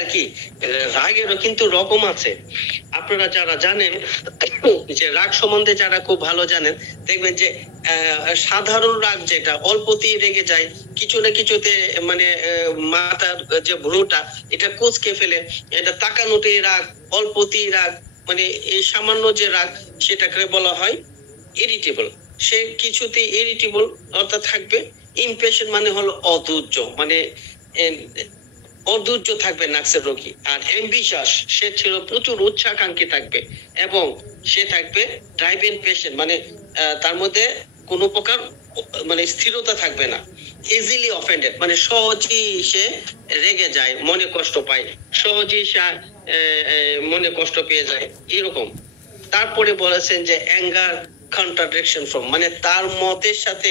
আর কি, রাগেরও কিন্তু রকম আছে। আপনারা যারা জানেন যে রাগ সম্বন্ধে যারা খুব ভালো জানেন, দেখবেন যে সাধারণ রাগ যেটা অল্পতেই রেগে যায়, কিছু না কিছুতে মানে মাথার যে ভ্রুটা এটা কুঁচকে ফেলে, এটা তাকানোতেই রাগ, অল্পতেই রাগ, মানে এই সামান্য যে রাগ সেটাকে বলা হয় ইরিটেবল। সে কিছুতেই ইরিটেবল অর্থাৎ থাকবে। ইমপেশেন্ট মানে হলো অধৈর্য, মানে অধৈর্য থাকবে নার্সের রোগী। আর অ্যাম্বিশাস, সে ছিল প্রচুর উচ্চাকাঙ্ক্ষী থাকবে, এবং সে থাকবে ড্রাইভ পেশেন্ট, মানে তার মধ্যে কোনো প্রকার মানে স্থিরতা থাকবে না। ইজিলি অফেন্ডেড, মানে সহজেই সে রেগে যায়, মনে কষ্ট পায়, সহজেই সে মনে কষ্ট পেয়ে যায়, এরকম। তারপরে বলেছেন যে অ্যাঙ্গার কন্ট্রাডিকশন ফ্রম, মানে তার মতের সাথে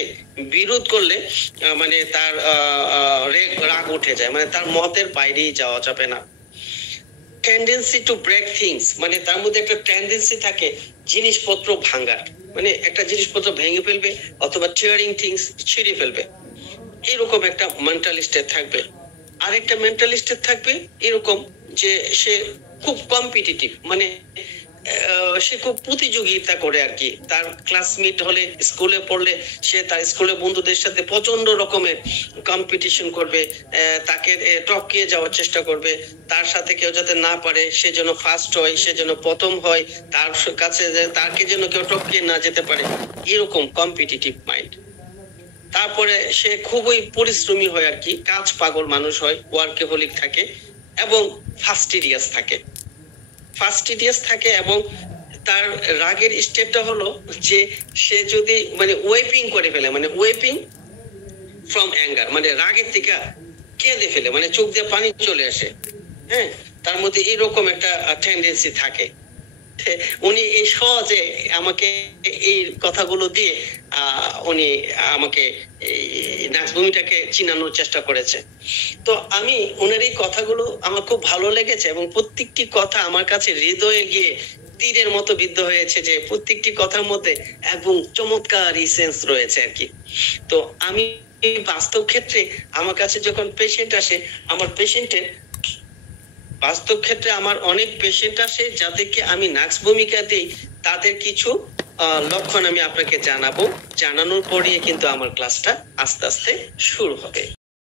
বিরোধ করলে মানে তার রাগ উঠে যায়, মানে তার মতের বাইরেই যাওয়া যাবে না। টেন্ডেন্সি টু ব্রেক থিংস, মানে তার মধ্যে একটা টেন্ডেন্সি থাকে জিনিসপত্র ভাঙার, মানে একটা জিনিসপত্র ভেঙে ফেলবে অথবা টিয়ারিং থিংস ছিঁড়ে ফেলবে, এরকম একটা মেন্টালিস্টের থাকবে। আরেকটা মেন্টালিস্টের থাকবে এরকম যে সে খুব কম্পিটিটিভ, মানে সে খুব প্রতিযোগিতা করে আর কি। তার ক্লাসমেট হলে, স্কুলে পড়লে সে তার স্কুলের বন্ধুদের সাথে প্রচন্ড রকমের কম্পিটিশন করবে, তাকে টপকিয়ে যাওয়ার চেষ্টা করবে, তার সাথে কেউ যাতে না পারে সে যেন ফার্স্ট হয়, সে যেন প্রথম হয়, তার কাছে তাকে যেন কেউ টপকিয়ে না যেতে পারে, এরকম কম্পিটিটিভ মাইন্ড। তারপরে সে খুবই পরিশ্রমী হয় আর কি, কাজ পাগল মানুষ হয়, ওয়ার্কেহলিক থাকে, এবং ফাস্টিডিয়াস থাকে। এবং তার রাগের স্টেপটা হলো যে সে যদি মানে ওয়েপিং করে ফেলে, মানে ওয়েপিং ফ্রম অ্যাঙ্গার, মানে রাগের থেকে কেঁদে ফেলে, মানে চোখ দিয়ে পানি চলে আসে। হ্যাঁ, তার মধ্যে এরকম একটা টেন্ডেন্সি থাকে। উনি এই সহজে আমাকে এই কথাগুলো দিয়ে উনি আমাকে নাচভূমিটাকে চিনানোর চেষ্টা করেছে। তো আমি ওনার এই কথাগুলো আমার খুব ভালো লেগেছে, এবং প্রত্যেকটি কথা আমার কাছে হৃদয়ে গিয়ে তীরের মতো বিদ্ধ হয়েছে, যে প্রত্যেকটি কথার মধ্যে এবং চমৎকার সেন্স রয়েছে আর কি। তো আমি বাস্তব ক্ষেত্রে আমার কাছে যখন পেশেন্ট আসে, আমার পেশেন্টের বাস্তব ক্ষেত্রে আমার অনেক পেশেন্ট আসে যাদেরকে আমি নার্স ভূমিকা দিই, তাদের কিছু লক্ষণ আমি আপনাকে জানাবো, জানানোর পরে কিন্তু আমার ক্লাসটা আস্তে আস্তে শুরু হবে।